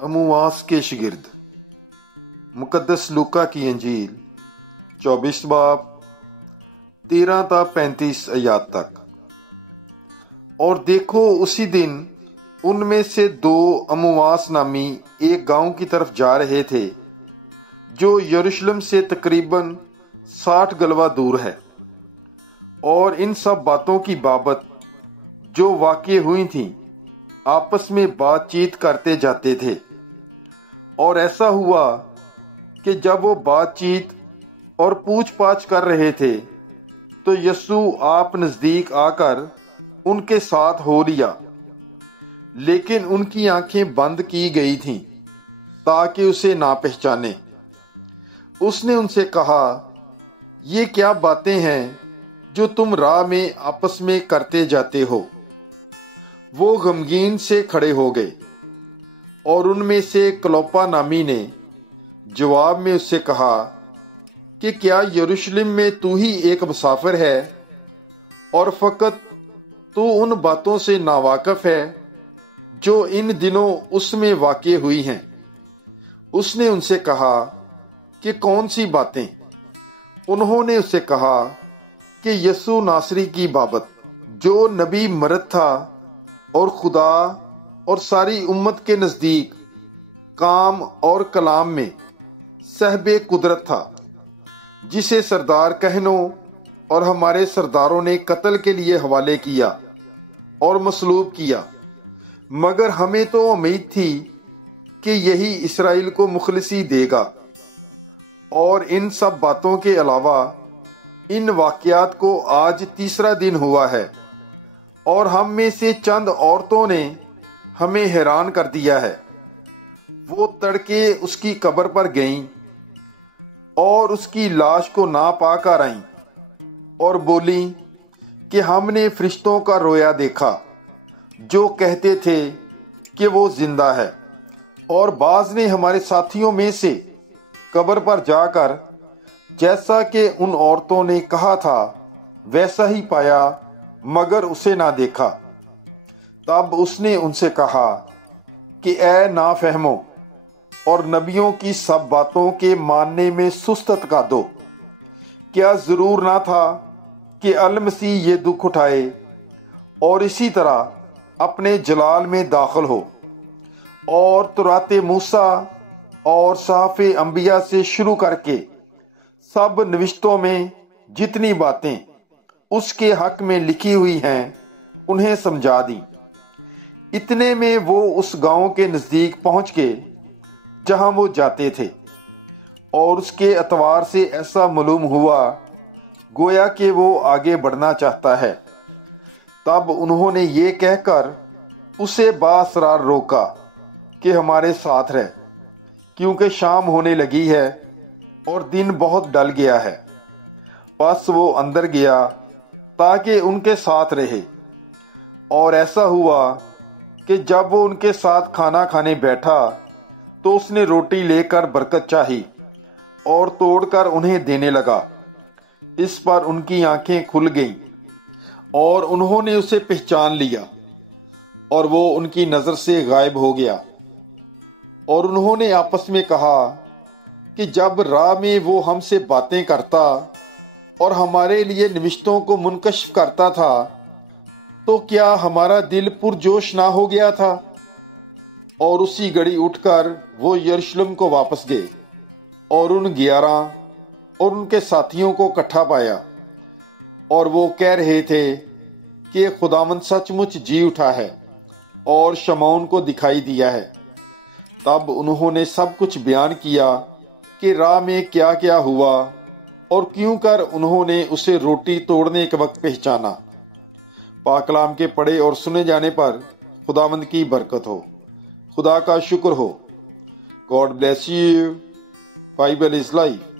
अमुवास के शिगिर्द। मुकद्दस लूका की अंजील 24 बाब 13 ता 35 आयात तक। और देखो, उसी दिन उनमें से 2 अमुवास नामी एक गांव की तरफ जा रहे थे, जो यरूशलेम से तकरीबन 60 गलवा दूर है। और इन सब बातों की बाबत जो वाक़ई हुई थीं, आपस में बातचीत करते जाते थे। और ऐसा हुआ कि जब वो बातचीत और पूछ पाछ कर रहे थे, तो यीशु आप नज़दीक आकर उनके साथ हो लिया, लेकिन उनकी आंखें बंद की गई थीं ताकि उसे ना पहचाने। उसने उनसे कहा, ये क्या बातें हैं जो तुम राह में आपस में करते जाते हो? वो गमगीन से खड़े हो गए। और उनमें से क्लोपा नामी ने जवाब में उससे कहा कि क्या यरूशलेम में तू ही एक मुसाफिर है और फकत तू उन बातों से नावाकिफ है जो इन दिनों उसमें वाक़ई हुई हैं? उसने उनसे कहा कि कौन सी बातें? उन्होंने उससे कहा कि यीशु नासरी की बाबत, जो नबी मरद था और खुदा और सारी उम्मत के नज़दीक काम और कलाम में सहबे कुदरत था, जिसे सरदार कहनों और हमारे सरदारों ने कत्ल के लिए हवाले किया और मसलूब किया। मगर हमें तो उम्मीद थी कि यही इसराइल को मुखलिसी देगा। और इन सब बातों के अलावा इन वाक़यात को आज 3रा दिन हुआ है, और हम में से चंद औरतों ने हमें हैरान कर दिया है। वो तड़के उसकी कब्र पर गईं और उसकी लाश को ना पाकर आईं और बोली कि हमने फरिश्तों का रोया देखा जो कहते थे कि वो जिंदा है। और बाज ने हमारे साथियों में से कब्र पर जाकर जैसा कि उन औरतों ने कहा था वैसा ही पाया, मगर उसे ना देखा। तब उसने उनसे कहा कि ए नाफहमो और नबियों की सब बातों के मानने में सुस्त का दो, क्या जरूर ना था कि अल मसीह ये दुख उठाए और इसी तरह अपने जलाल में दाखिल हो? और तुराते मूसा और सहाफ़े अंबिया से शुरू करके सब नविश्तों में जितनी बातें उसके हक में लिखी हुई हैं उन्हें समझा दी। इतने में वो उस गांव के नज़दीक पहुंच गए जहां वो जाते थे, और उसके अतवार से ऐसा मालूम हुआ गोया कि वो आगे बढ़ना चाहता है। तब उन्होंने ये कहकर उसे बासरार रोका कि हमारे साथ रह, क्योंकि शाम होने लगी है और दिन बहुत डल गया है। बस वो अंदर गया ताकि उनके साथ रहे। और ऐसा हुआ कि जब वो उनके साथ खाना खाने बैठा, तो उसने रोटी लेकर बरकत चाही और तोड़कर उन्हें देने लगा। इस पर उनकी आंखें खुल गईं और उन्होंने उसे पहचान लिया, और वो उनकी नज़र से गायब हो गया। और उन्होंने आपस में कहा कि जब राह में वो हमसे बातें करता और हमारे लिए नविश्तों को मुनकशिफ करता था, तो क्या हमारा दिल पुरजोश ना हो गया था? और उसी घड़ी उठकर वो यरूशलेम को वापस गए और उन 11 और उनके साथियों को इकट्ठा पाया। और वो कह रहे थे कि खुदावंद सचमुच जी उठा है और शमौन को दिखाई दिया है। तब उन्होंने सब कुछ बयान किया कि राह में क्या क्या हुआ और क्यों कर उन्होंने उसे रोटी तोड़ने के वक्त पहचाना। पाक कलाम के पढ़े और सुने जाने पर खुदावंद की बरकत हो। खुदा का शुक्र हो। God bless you. Bible is life.